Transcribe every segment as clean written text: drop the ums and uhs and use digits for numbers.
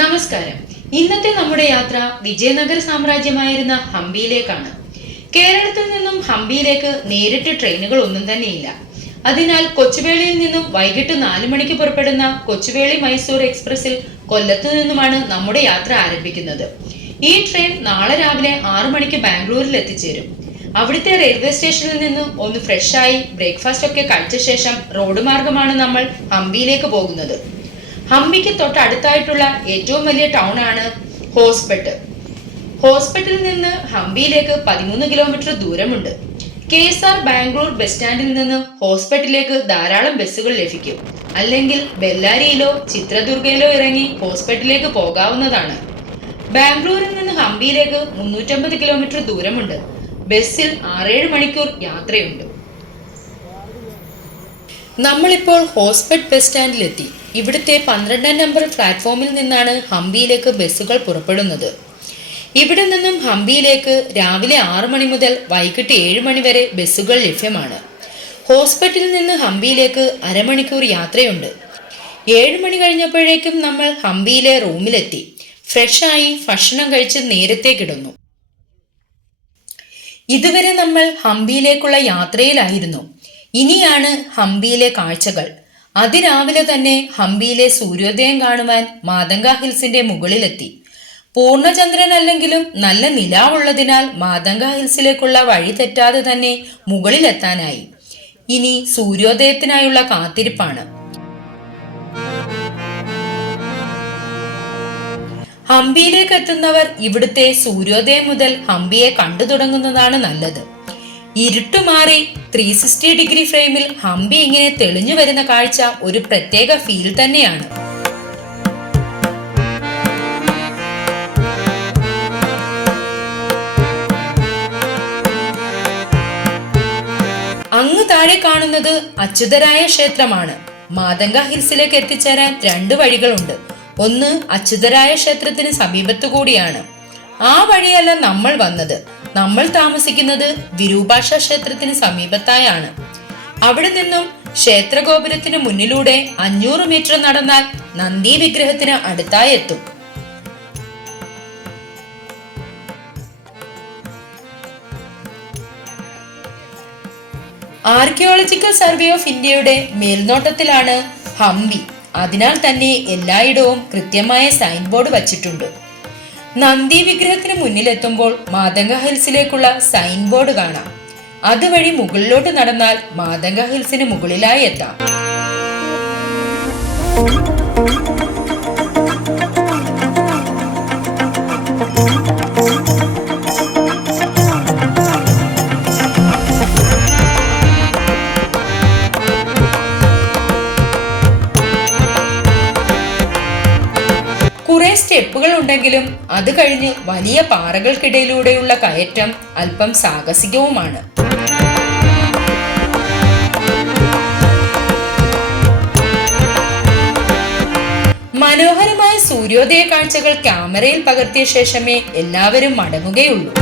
നമസ്കാരം. ഇന്നത്തെ നമ്മുടെ യാത്ര വിജയനഗര സാമ്രാജ്യമായിരുന്ന ഹംപിയിലേക്കാണ്. കേരളത്തിൽ നിന്നും ഹംപിയിലേക്ക് നേരിട്ട് ട്രെയിനുകൾ ഒന്നും തന്നെയില്ല. അതിനാൽ കൊച്ചുവേളിയിൽ നിന്നും വൈകിട്ട് 4 മണിക്ക് പുറപ്പെടുന്ന കൊച്ചുവേളി മൈസൂർ എക്സ്പ്രസിൽ കൊല്ലത്തു നിന്നുമാണ് നമ്മുടെ യാത്ര ആരംഭിക്കുന്നത്. ഈ ട്രെയിൻ നാളെ രാവിലെ 6 മണിക്ക് ബാംഗ്ലൂരിൽ എത്തിച്ചേരും. അവിടുത്തെ റെയിൽവേ സ്റ്റേഷനിൽ നിന്നും ഒന്ന് ഫ്രഷായി ബ്രേക്ക്ഫാസ്റ്റ് ഒക്കെ കഴിച്ച ശേഷം റോഡ് മാർഗമാണ് നമ്മൾ ഹംപിയിലേക്ക് പോകുന്നത്. ഹംപിക്ക് തൊട്ടടുത്തായിട്ടുള്ള ഏറ്റവും വലിയ ടൗൺ ആണ് ഹോസ്പെട്ട്. ഹോസ്പെട്ടിൽ നിന്ന് ഹംപിയിലേക്ക് 13 കിലോമീറ്റർ ദൂരമുണ്ട്. KSR ബാംഗ്ലൂർ ബസ് സ്റ്റാൻഡിൽ നിന്ന് ഹോസ്പെട്ടിലേക്ക് ധാരാളം ബസ്സുകൾ ലഭിക്കും. അല്ലെങ്കിൽ ബെല്ലാരിയിലോ ചിത്രദുർഗയിലോ ഇറങ്ങി ഹോസ്പെട്ടിലേക്ക് പോകാവുന്നതാണ്. ബാംഗ്ലൂരിൽ നിന്ന് ഹംപിയിലേക്ക് 350 കിലോമീറ്റർ ദൂരമുണ്ട്. ബസ്സിൽ 6-7 മണിക്കൂർ യാത്രയുണ്ട്. നമ്മളിപ്പോൾ ഹോസ്പെട്ട് ബസ് സ്റ്റാൻഡിലെത്തി. ഇവിടുത്തെ 12 നമ്പർ പ്ലാറ്റ്ഫോമിൽ നിന്നാണ് ഹംപിയിലേക്ക് ബസ്സുകൾ പുറപ്പെടുന്നത്. ഇവിടെ നിന്നും ഹംപിയിലേക്ക് രാവിലെ 6 മണി മുതൽ വൈകിട്ട് 7 മണി വരെ ബസ്സുകൾ ലഭ്യമാണ്. ഹോസ്പെട്ടിൽ നിന്ന് ഹംപിയിലേക്ക് അരമണിക്കൂർ യാത്രയുണ്ട്. 7 മണി കഴിഞ്ഞപ്പോഴേക്കും നമ്മൾ ഹംപിയിലെ റൂമിലെത്തി. ഫ്രഷായി ഭക്ഷണം കഴിച്ച് നേരത്തെ കിടന്നു. ഇതുവരെ നമ്മൾ ഹംപിയിലേക്കുള്ള യാത്രയിലായിരുന്നു. ഇനിയാണ് ഹംപിയിലെ കാഴ്ചകൾ. അതിരാവിലെ തന്നെ ഹംപിയിലെ സൂര്യോദയം കാണുവാൻ മാതംഗ ഹിൽസിന്റെ മുകളിലെത്തി. പൂർണ്ണചന്ദ്രൻ അല്ലെങ്കിലും നല്ല നിലാവുള്ളതിനാൽ മാതംഗ ഹിൽസിലേക്കുള്ള വഴി തെറ്റാതെ തന്നെ മുകളിലെത്താനായി. ഇനി സൂര്യോദയത്തിനായുള്ള കാത്തിരിപ്പാണ്. ഹംപിയിലേക്ക് എത്തുന്നവർ ഇവിടുത്തെ സൂര്യോദയം മുതൽ ഹംപിയെ കണ്ടു തുടങ്ങുന്നതാണ് നല്ലത്. ഇരുട്ടുമാറി 360 ഡിഗ്രി ഫ്രെയിമിൽ ഹംപി ഇങ്ങനെ തെളിഞ്ഞു വരുന്ന കാഴ്ച ഒരു പ്രത്യേക ഫീൽ തന്നെയാണ്. അങ്ങ് താഴെ കാണുന്നത് അച്യുതരായ ക്ഷേത്രമാണ്. മാതംഗ ഹിൽസിലേക്ക് എത്തിച്ചേരാൻ 2 വഴികളുണ്ട്. ഒന്ന് അച്യുതരായ ക്ഷേത്രത്തിന് സമീപത്തു കൂടിയാണ്. ആ വഴിയല്ല നമ്മൾ വന്നത്. നമ്മൾ താമസിക്കുന്നത് വിരൂപാക്ഷ ക്ഷേത്രത്തിന് സമീപത്തായാണ്. അവിടെ നിന്നും ക്ഷേത്രഗോപുരത്തിന് മുന്നിലൂടെ 500 മീറ്റർ നടന്നാൽ നന്ദി വിഗ്രഹത്തിന് അടുത്തായി എത്തും. ആർക്കിയോളജിക്കൽ സർവേ ഓഫ് ഇന്ത്യയുടെ മേൽനോട്ടത്തിലാണ് ഹംപി. അതിനാൽ തന്നെ എല്ലായിടവും കൃത്യമായ സൈൻ ബോർഡ് വച്ചിട്ടുണ്ട്. നന്ദി വിഗ്രഹത്തിന് മുന്നിലെത്തുമ്പോൾ മാതംഗ ഹിൽസിലേക്കുള്ള സൈൻ ബോർഡ് കാണാം. അതുവഴി മുകളിലോട്ട് നടന്നാൽ മാതംഗ ഹിൽസിന് മുകളിലായി എത്താം. സ്റ്റെപ്പുകൾ ഉണ്ടെങ്കിലും അത് കഴിഞ്ഞ് വലിയ പാറകൾക്കിടയിലൂടെയുള്ള കയറ്റം അല്പം സാഹസികവുമാണ്. മനോഹരമായ സൂര്യോദയ കാഴ്ചകൾ ക്യാമറയിൽ പകർത്തിയ ശേഷമേ എല്ലാവരും മടങ്ങുകയുള്ളൂ.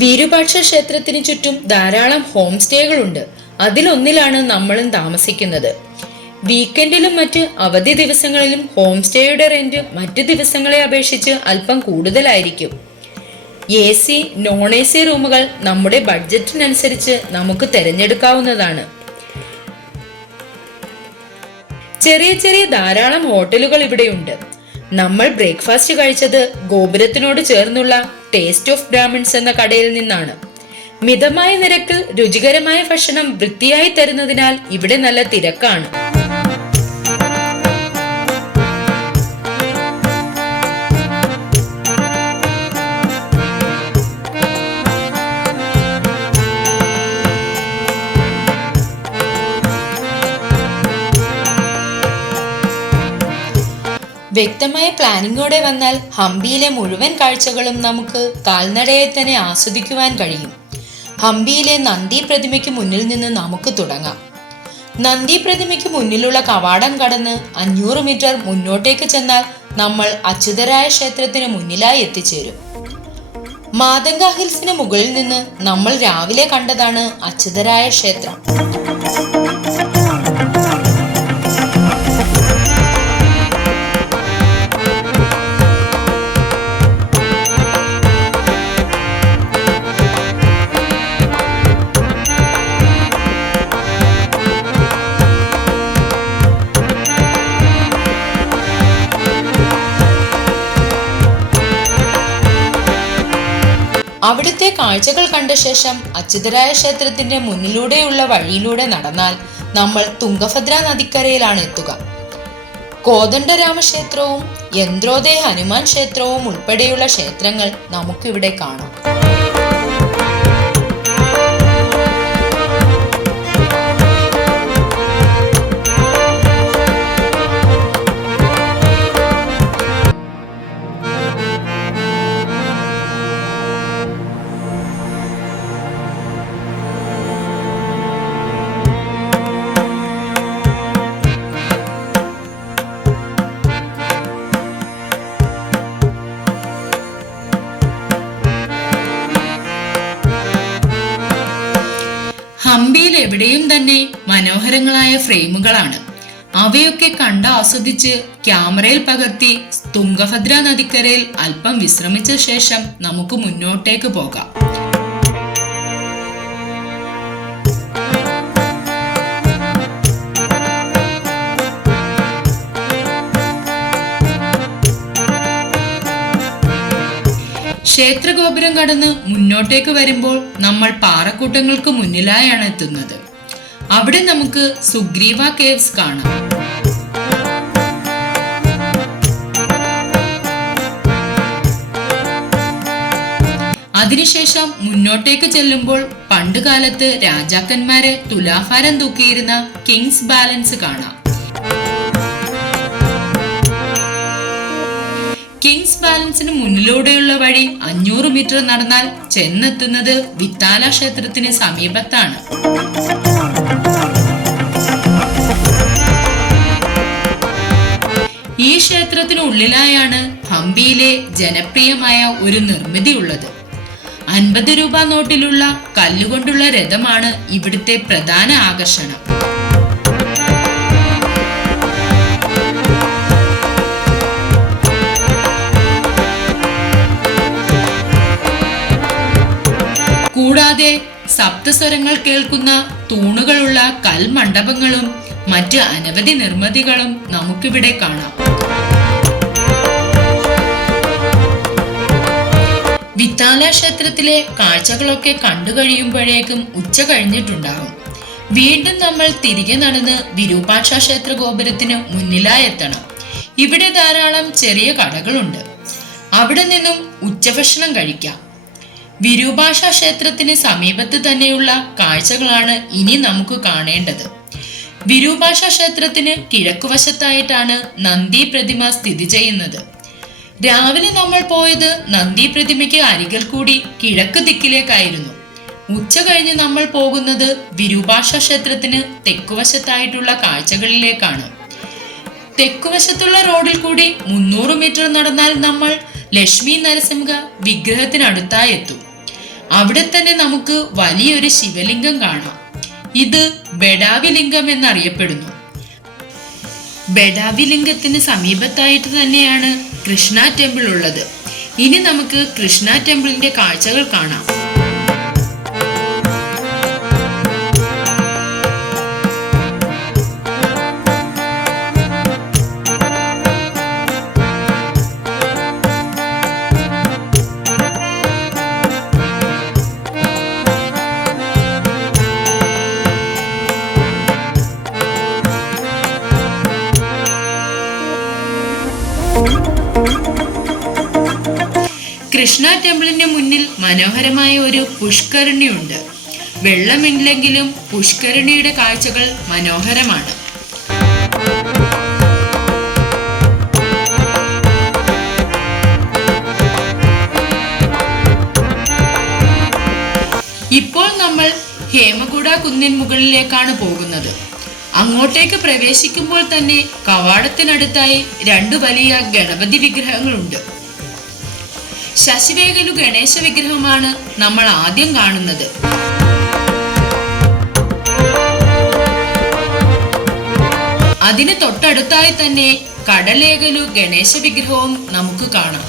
വിരൂപാക്ഷ ക്ഷേത്രത്തിന് ചുറ്റും ധാരാളം ഹോം സ്റ്റേകളുണ്ട്. അതിലൊന്നിലാണ് നമ്മളും താമസിക്കുന്നത്. വീക്കെൻഡിലും മറ്റ് അവധി ദിവസങ്ങളിലും ഹോം സ്റ്റേയുടെ റെന്റ് മറ്റു ദിവസങ്ങളെ അപേക്ഷിച്ച് അല്പം കൂടുതലായിരിക്കും. AC, നോൺ AC റൂമുകൾ നമ്മുടെ ബഡ്ജറ്റിനനുസരിച്ച് നമുക്ക് തിരഞ്ഞെടുക്കാവുന്നതാണ്. ചെറിയ ചെറിയ ധാരാളം ഹോട്ടലുകൾ ഇവിടെയുണ്ട്. നമ്മൾ ബ്രേക്ക്ഫാസ്റ്റ് കഴിച്ചത് ഗോപുരത്തിനോട് ചേർന്നുള്ള ടേസ്റ്റ് ഓഫ് ബ്രാഹ്മിൺസ് എന്ന കടയിൽ നിന്നാണ്. മിതമായ നിരക്കിൽ രുചികരമായ ഭക്ഷണം വൃത്തിയായി തരുന്നതിനാൽ ഇവിടെ നല്ല തിരക്കാണ്. വ്യക്തമായ പ്ലാനിങ്ങോടെ വന്നാൽ ഹംപിയിലെ മുഴുവൻ കാഴ്ചകളും നമുക്ക് കാൽനടയായി തന്നെ ആസ്വദിക്കുവാൻ കഴിയും. ഹംപിയിലെ നന്ദി പ്രതിമയ്ക്ക് മുന്നിൽ നിന്ന് നമുക്ക് തുടങ്ങാം. നന്ദി പ്രതിമയ്ക്ക് മുന്നിലുള്ള കവാടം കടന്ന് 500 മീറ്റർ മുന്നോട്ടേക്ക് ചെന്നാൽ നമ്മൾ അച്യുതരായ ക്ഷേത്രത്തിന് മുന്നിലായി എത്തിച്ചേരും. മാതംഗ ഹിൽസിന് മുകളിൽ നിന്ന് നമ്മൾ രാവിലെ കണ്ടതാണ് അച്യുതരായ ക്ഷേത്രം. അവിടുത്തെ കാഴ്ചകൾ കണ്ട ശേഷം അച്യുതരായ ക്ഷേത്രത്തിന്റെ മുന്നിലൂടെയുള്ള വഴിയിലൂടെ നടന്നാൽ നമ്മൾ തുംഗഭദ്ര നദിക്കരയിലാണ് എത്തുക. കോദണ്ഡരാമ ക്ഷേത്രവും യന്ത്രോദയ ഹനുമാൻ ക്ഷേത്രവും ഉൾപ്പെടെയുള്ള ക്ഷേത്രങ്ങൾ നമുക്കിവിടെ കാണാം. ഹംപിയിൽ എവിടെയും തന്നെ മനോഹരങ്ങളായ ഫ്രെയിമുകളാണ്. അവയൊക്കെ കണ്ട് ആസ്വദിച്ച് ക്യാമറയിൽ പകർത്തി തുംഗഭദ്ര നദിക്കരയിൽ അല്പം വിശ്രമിച്ച ശേഷം നമുക്ക് മുന്നോട്ടേക്ക് പോകാം. ക്ഷേത്രഗോപുരം കടന്ന് മുന്നോട്ടേക്ക് വരുമ്പോൾ നമ്മൾ പാറക്കൂട്ടങ്ങൾക്ക് മുന്നിലായാണ് എത്തുന്നത്. അവിടെ നമുക്ക് സുഗ്രീവ കേവ്സ് കാണാം. അതിനുശേഷം മുന്നോട്ടേക്ക് ചെല്ലുമ്പോൾ പണ്ടുകാലത്ത് രാജാക്കന്മാരെ തുലാഭാരം തൂക്കിയിരുന്ന കിങ്സ് ബാലൻസ് കാണാം. കിങ്സ് ബാലൻസിന് മുന്നിലൂടെയുള്ള വഴി 500 മീറ്റർ നടന്നാൽ ചെന്നെത്തുന്നത് വിത്താല ക്ഷേത്രത്തിന് സമീപത്താണ്. ഈ ക്ഷേത്രത്തിനുള്ളിലായാണ് ഹംപിയിലെ ജനപ്രിയമായ ഒരു നിർമ്മിതി ഉള്ളത്. 50 രൂപ നോട്ടിലുള്ള കല്ലുകൊണ്ടുള്ള രഥമാണ് ഇവിടുത്തെ പ്രധാന ആകർഷണം. കൂടാതെ സപ്തസ്വരങ്ങൾ കേൾക്കുന്ന തൂണുകളുള്ള കൽമണ്ഡപങ്ങളും മറ്റ് അനവധി നിർമ്മിതികളും നമുക്കിവിടെ കാണാം. വിത്താല ക്ഷേത്രത്തിലെ കാഴ്ചകളൊക്കെ കണ്ടു കഴിയുമ്പോഴേക്കും ഉച്ച കഴിഞ്ഞിട്ടുണ്ടാകും. വീണ്ടും നമ്മൾ തിരികെ നടന്ന് വിരൂപാക്ഷ ക്ഷേത്ര ഗോപുരത്തിന് മുന്നിലായി എത്തണം. ഇവിടെ ധാരാളം ചെറിയ കടകളുണ്ട്. അവിടെ നിന്നും ഉച്ചഭക്ഷണം കഴിക്കാം. വിരൂപാക്ഷ ക്ഷേത്രത്തിന് സമീപത്ത് തന്നെയുള്ള കാഴ്ചകളാണ് ഇനി നമുക്ക് കാണേണ്ടത്. വിരൂപാക്ഷ ക്ഷേത്രത്തിന് കിഴക്കുവശത്തായിട്ടാണ് നന്ദി പ്രതിമ സ്ഥിതി ചെയ്യുന്നത്. രാവിലെ നമ്മൾ പോയത് നന്ദി പ്രതിമയ്ക്ക് അരികിൽ കൂടി കിഴക്ക് ദിക്കിലേക്കായിരുന്നു. ഉച്ച കഴിഞ്ഞ് നമ്മൾ പോകുന്നത് വിരൂപാക്ഷ ക്ഷേത്രത്തിന് തെക്കുവശത്തായിട്ടുള്ള കാഴ്ചകളിലേക്കാണ്. തെക്കുവശത്തുള്ള റോഡിൽ കൂടി 300 മീറ്റർ നടന്നാൽ നമ്മൾ ലക്ഷ്മി നരസിംഹ വിഗ്രഹത്തിനടുത്തായി എത്തും. അവിടെ തന്നെ നമുക്ക് വലിയൊരു ശിവലിംഗം കാണാം. ഇത് ബെഡാവി ലിംഗം എന്നറിയപ്പെടുന്നു. ബെഡാവി ലിംഗത്തിന് സമീപത്തായിട്ട് തന്നെയാണ് കൃഷ്ണ ടെമ്പിൾ ഉള്ളത്. ഇനി നമുക്ക് കൃഷ്ണ ടെമ്പിളിന്റെ കാഴ്ചകൾ കാണാം. കൃഷ്ണ ടെമ്പിളിന്റെ മുന്നിൽ മനോഹരമായ ഒരു പുഷ്കരണിയുണ്ട്. വെള്ളമില്ലെങ്കിലും പുഷ്കരണിയുടെ കാഴ്ചകൾ മനോഹരമാണ്. ഇപ്പോൾ നമ്മൾ ഹേമകുട കുന്നിൻ മുകളിലേക്കാണ് പോകുന്നത്. അങ്ങോട്ടേക്ക് പ്രവേശിക്കുമ്പോൾ തന്നെ കവാടത്തിനടുത്തായി 2 വലിയ ഗണപതി വിഗ്രഹങ്ങളുണ്ട്. ശശിവേഗലു ഗണേശ വിഗ്രഹമാണ് നമ്മൾ ആദ്യം കാണുന്നത്. അതിന് തൊട്ടടുത്തായി തന്നെ കടലേകലു ഗണേശ വിഗ്രഹവും നമുക്ക് കാണാം.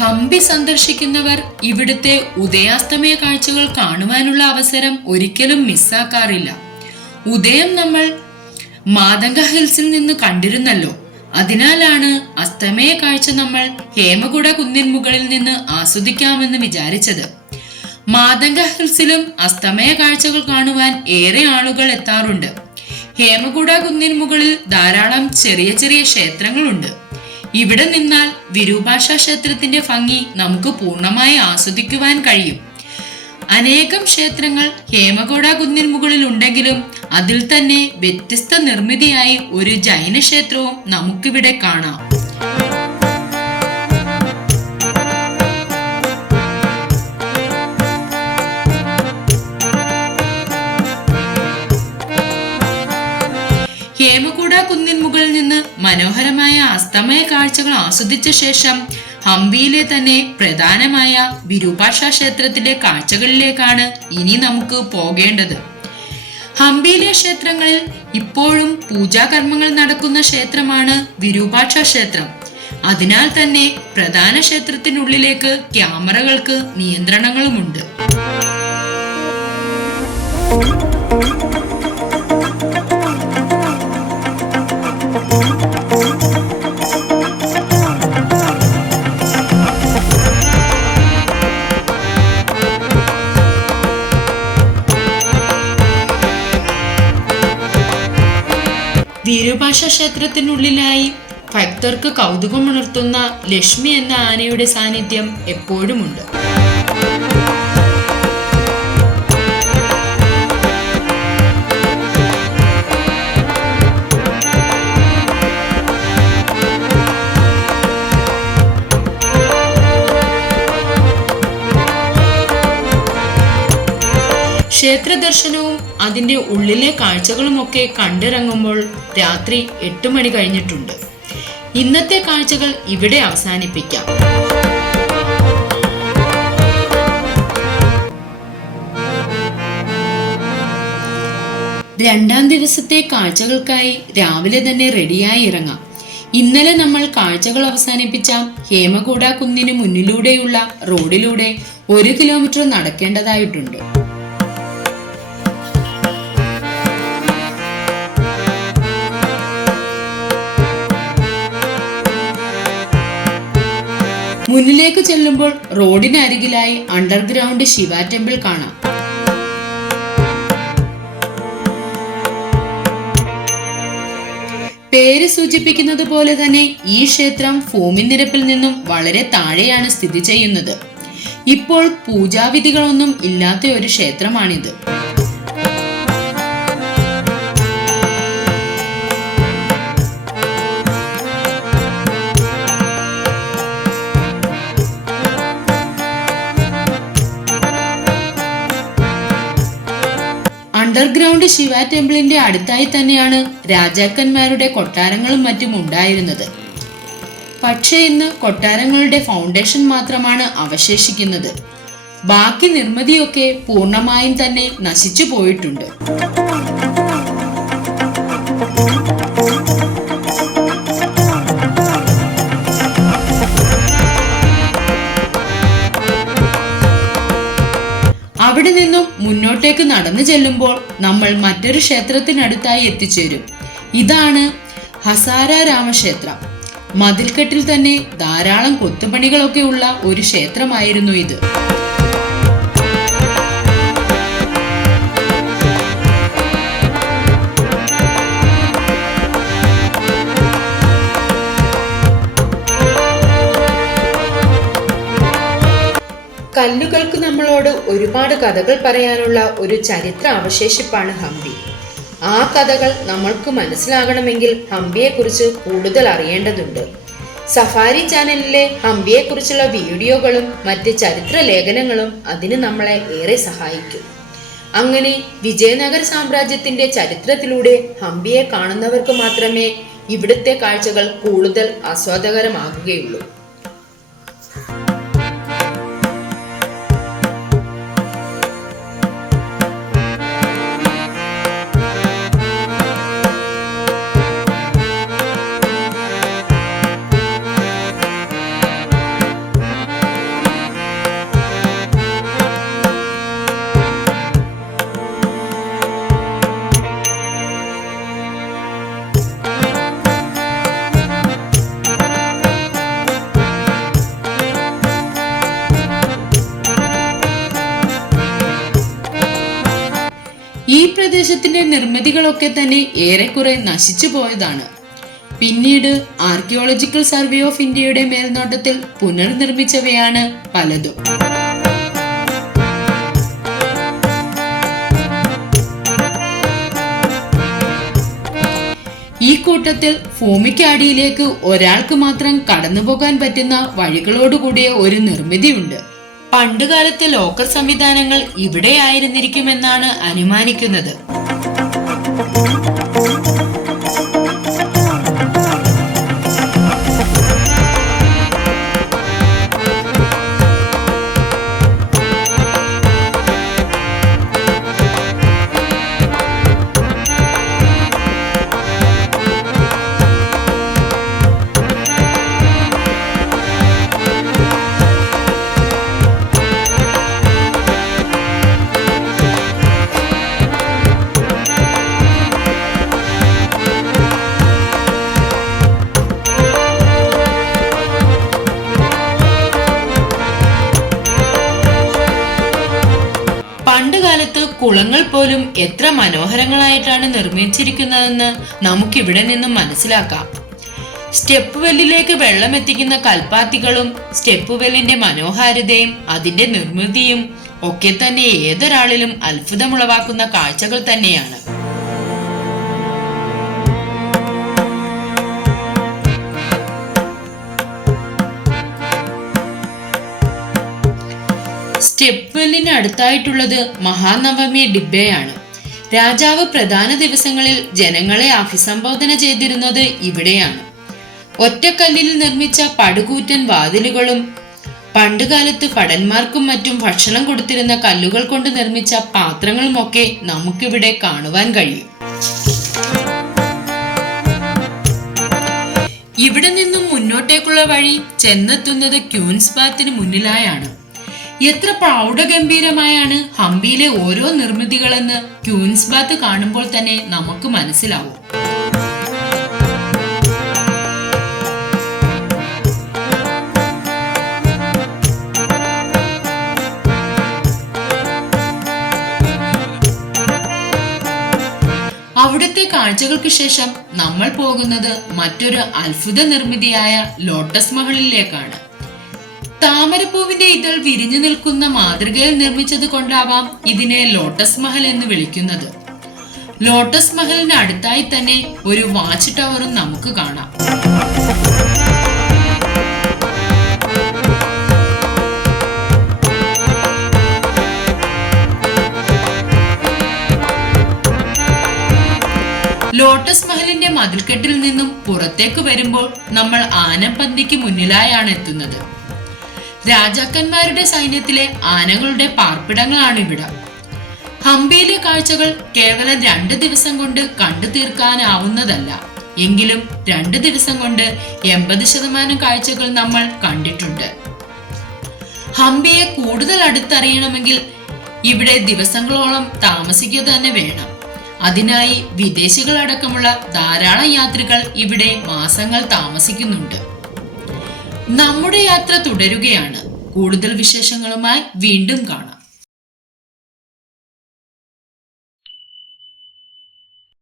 ഹംപി സന്ദർശിക്കുന്നവർ ഇവിടുത്തെ ഉദയാസ്തമയ കാഴ്ചകൾ കാണുവാനുള്ള അവസരം ഒരിക്കലും മിസ്സാക്കാറില്ല. ഉദയം നമ്മൾ മാതംഗ ഹിൽസിൽ നിന്ന് കണ്ടിരുന്നല്ലോ. അതിനാലാണ് അസ്തമയ കാഴ്ച നമ്മൾ ഹേമകുട കുന്നിൻ മുകളിൽ നിന്ന് ആസ്വദിക്കാമെന്ന് വിചാരിച്ചത്. മാതംഗ ഹിൽസിലും അസ്തമയ കാഴ്ചകൾ കാണുവാൻ ഏറെ ആളുകൾ എത്താറുണ്ട്. ഹേമകുട കുന്നിൻ മുകളിൽ ധാരാളം ചെറിയ ചെറിയ ക്ഷേത്രങ്ങളുണ്ട്. ഇവിടെ നിന്നാൽ വിരൂപാക്ഷ ക്ഷേത്രത്തിന്റെ ഭംഗി നമുക്ക് പൂർണ്ണമായി ആസ്വദിക്കുവാൻ കഴിയും. അനേകം ക്ഷേത്രങ്ങൾ ഹേമകുട കുന്നിൻ മുകളിൽ ഉണ്ടെങ്കിലും അതിൽ തന്നെ വ്യത്യസ്ത നിർമ്മിതിയായി ഒരു ജൈന ക്ഷേത്രവും നമുക്കിവിടെ കാണാം. ഹേമകുട കുന്നിൻ മുകളിൽ നിന്ന് മനോഹരമായ അസ്തമയ കാഴ്ചകൾ ആസ്വദിച്ച ശേഷം ഹംപിയിലെ തന്നെ പ്രധാനമായ വിരൂപാക്ഷ ക്ഷേത്രത്തിലെ കാഴ്ചകളിലേക്കാണ് ഇനി നമുക്ക് പോകേണ്ടത്. ഹംപിയിലെ ക്ഷേത്രങ്ങളിൽ ഇപ്പോഴും പൂജാകർമ്മങ്ങൾ നടക്കുന്ന ക്ഷേത്രമാണ് വിരൂപാക്ഷ ക്ഷേത്രം. അതിനാൽ തന്നെ പ്രധാന ക്ഷേത്രത്തിനുള്ളിലേക്ക് ക്യാമറകൾക്ക് നിയന്ത്രണങ്ങളുമുണ്ട്. വിരൂപാക്ഷ ക്ഷേത്രത്തിനുള്ളിലായി ഭക്തർക്ക് കൗതുകമുണർത്തുന്ന ലക്ഷ്മി എന്ന ആനയുടെ സാന്നിധ്യം എപ്പോഴുമുണ്ട്. ക്ഷേത്ര ദർശനവും അതിന്റെ ഉള്ളിലെ കാഴ്ചകളുമൊക്കെ കണ്ടിറങ്ങുമ്പോൾ രാത്രി 8 മണി കഴിഞ്ഞിട്ടുണ്ട്. ഇന്നത്തെ കാഴ്ചകൾ ഇവിടെ അവസാനിപ്പിക്കാം. രണ്ടാം ദിവസത്തെ കാഴ്ചകൾക്കായി രാവിലെ തന്നെ റെഡിയായി ഇറങ്ങാം. ഇന്നലെ നമ്മൾ കാഴ്ചകൾ അവസാനിപ്പിച്ച ഹേമകുട കുന്നിന് മുന്നിലൂടെയുള്ള റോഡിലൂടെ 1 കിലോമീറ്റർ നടക്കേണ്ടതായിട്ടുണ്ട്. മുന്നിലേക്ക് ചെല്ലുമ്പോൾ റോഡിനരികിലായി അണ്ടർഗ്രൗണ്ട് ശിവ ടെമ്പിൾ കാണാം. പേര് സൂചിപ്പിക്കുന്നത് പോലെ തന്നെ ഈ ക്ഷേത്രം ഭൂമിനിരപ്പിൽ നിന്നും വളരെ താഴെയാണ് സ്ഥിതി ചെയ്യുന്നത്. ഇപ്പോൾ പൂജാവിധികളൊന്നും ഇല്ലാത്ത ഒരു ക്ഷേത്രമാണിത്. അണ്ടർഗ്രൗണ്ട് ശിവ ടെമ്പിളിന്റെ അടുത്തായി തന്നെയാണ് രാജാക്കന്മാരുടെ കൊട്ടാരങ്ങളും മറ്റും ഉണ്ടായിരുന്നത്. പക്ഷേ ഇന്ന് കൊട്ടാരങ്ങളുടെ ഫൗണ്ടേഷൻ മാത്രമാണ് അവശേഷിക്കുന്നത്. ബാക്കി നിർമ്മിതിയൊക്കെ പൂർണ്ണമായും തന്നെ നശിച്ചു പോയിട്ടുണ്ട്. അവിടെ നിന്നും മുന്നോട്ടേക്ക് നടന്നു ചെല്ലുമ്പോൾ നമ്മൾ മറ്റൊരു ക്ഷേത്രത്തിനടുത്തായി എത്തിച്ചേരും. ഇതാണ് ഹസാര രാമക്ഷേത്രം. മതിൽക്കെട്ടിൽ തന്നെ ധാരാളം കൊത്തുപണികളൊക്കെ ഉള്ള ഒരു ക്ഷേത്രമായിരുന്നു ഇത്. കല്ലുകൾക്ക് നമ്മളോട് ഒരുപാട് കഥകൾ പറയാനുള്ള ഒരു ചരിത്ര അവശേഷിപ്പാണ് ഹംപി. ആ കഥകൾ നമ്മൾക്ക് മനസ്സിലാകണമെങ്കിൽ ഹംപിയെക്കുറിച്ച് കൂടുതൽ അറിയേണ്ടതുണ്ട്. സഫാരി ചാനലിലെ ഹംപിയെക്കുറിച്ചുള്ള വീഡിയോകളും മറ്റ് ചരിത്ര ലേഖനങ്ങളും അതിന് നമ്മളെ ഏറെ സഹായിക്കും. അങ്ങനെ വിജയനഗര സാമ്രാജ്യത്തിന്റെ ചരിത്രത്തിലൂടെ ഹംപിയെ കാണുന്നവർക്ക് മാത്രമേ ഇവിടുത്തെ കാഴ്ചകൾ കൂടുതൽ ആസ്വാദകരമാകുകയുള്ളൂ. ഈ പ്രദേശത്തിന്റെ നിർമ്മിതികളൊക്കെ തന്നെ ഏറെക്കുറെ നശിച്ചു പോയതാണ്. പിന്നീട് ആർക്കിയോളജിക്കൽ സർവേ ഓഫ് ഇന്ത്യയുടെ മേൽനോട്ടത്തിൽ പുനർനിർമ്മിച്ചവയാണ് പലതും. ഈ കൂട്ടത്തിൽ ഭൂമിക്കടിയിലേക്ക് ഒരാൾക്ക് മാത്രം കടന്നുപോകാൻ പറ്റുന്ന വഴികളോടുകൂടിയ ഒരു നിർമ്മിതിയുണ്ട്. പണ്ടുകാലത്തെ ലോക്കർ സംവിധാനങ്ങൾ ഇവിടെയായിരുന്നിരിക്കുമെന്നാണ് അനുമാനിക്കുന്നത്. പണ്ടുകാലത്ത് കുളങ്ങൾ പോലും എത്ര മനോഹരങ്ങളായിട്ടാണ് നിർമ്മിച്ചിരിക്കുന്നതെന്ന് നമുക്കിവിടെ നിന്നും മനസ്സിലാക്കാം. സ്റ്റെപ്പ് വെല്ലിലേക്ക് വെള്ളം എത്തിക്കുന്ന കൽപ്പാത്തികളും സ്റ്റെപ്പ് വെല്ലിന്റെ മനോഹാരിതയും അതിന്റെ നിർമ്മിതിയും ഒക്കെ തന്നെ ഏതൊരാളിലും അത്ഭുതമുളവാക്കുന്ന കാഴ്ചകൾ തന്നെയാണ്. സ്റ്റെപ്പ് വെല്ലിന് അടുത്തായിട്ടുള്ളത് മഹാനവമി ഡിബ്ബയാണ്. രാജാവ് പ്രധാന ദിവസങ്ങളിൽ ജനങ്ങളെ അഭിസംബോധന ചെയ്തിരുന്നത് ഇവിടെയാണ്. ഒറ്റക്കല്ലിൽ നിർമ്മിച്ച പടുകൂറ്റൻ വാതിലുകളും പണ്ടുകാലത്ത് ഭടന്മാർക്കും മറ്റും ഭക്ഷണം കൊടുത്തിരുന്ന കല്ലുകൾ കൊണ്ട് നിർമ്മിച്ച പാത്രങ്ങളുമൊക്കെ നമുക്കിവിടെ കാണുവാൻ കഴിയും. ഇവിടെ നിന്നും മുന്നോട്ടേക്കുള്ള വഴി ചെന്നെത്തുന്നത് ക്യൂൻസ് ബാത്തിന് മുന്നിലായാണ്. എത്ര പ്രൗഢഗംഭീരമായാണ് ഹംപിയിലെ ഓരോ നിർമ്മിതികളെന്ന് ക്യൂൻസ് ബാത്ത് കാണുമ്പോൾ തന്നെ നമുക്ക് മനസ്സിലാവും. അവിടുത്തെ കാഴ്ചകൾക്ക് ശേഷം നമ്മൾ പോകുന്നത് മറ്റൊരു അത്ഭുത നിർമ്മിതിയായ ലോട്ടസ് മഹലിലേക്കാണ്. താമരപ്പൂവിന്റെ ഇതൾ വിരിഞ്ഞു നിൽക്കുന്ന മാതൃകയിൽ നിർമ്മിച്ചത് കൊണ്ടാവാം ഇതിനെ ലോട്ടസ് മഹൽ എന്ന് വിളിക്കുന്നത്. ലോട്ടസ് മഹലിന് അടുത്തായി തന്നെ ഒരു വാച്ച് ടവറും നമുക്ക് കാണാം. ലോട്ടസ് മഹലിന്റെ മതിൽക്കെട്ടിൽ നിന്നും പുറത്തേക്ക് വരുമ്പോൾ നമ്മൾ ആനപ്പന്തിക്ക് മുന്നിലായാണ് എത്തുന്നത്. രാജാക്കന്മാരുടെ സൈന്യത്തിലെ ആനകളുടെ പാർപ്പിടങ്ങളാണ് ഇവിടെ. ഹംപിയിലെ കാഴ്ചകൾ കേവലം 2 ദിവസം കൊണ്ട് കണ്ടു തീർക്കാനാവുന്നതല്ല. എങ്കിലും 2 ദിവസം കൊണ്ട് 80% കാഴ്ചകൾ നമ്മൾ കണ്ടിട്ടുണ്ട്. ഹംപിയെ കൂടുതൽ അടുത്തറിയണമെങ്കിൽ ഇവിടെ ദിവസങ്ങളോളം താമസിക്കുക തന്നെ വേണം. അതിനായി വിദേശികളടക്കമുള്ള ധാരാളം യാത്രികൾ ഇവിടെ മാസങ്ങൾ താമസിക്കുന്നുണ്ട്. നമ്മുടെ യാത്ര തുടരുകയാണ്. കൂടുതൽ വിശേഷങ്ങളുമായി വീണ്ടും കാണാം.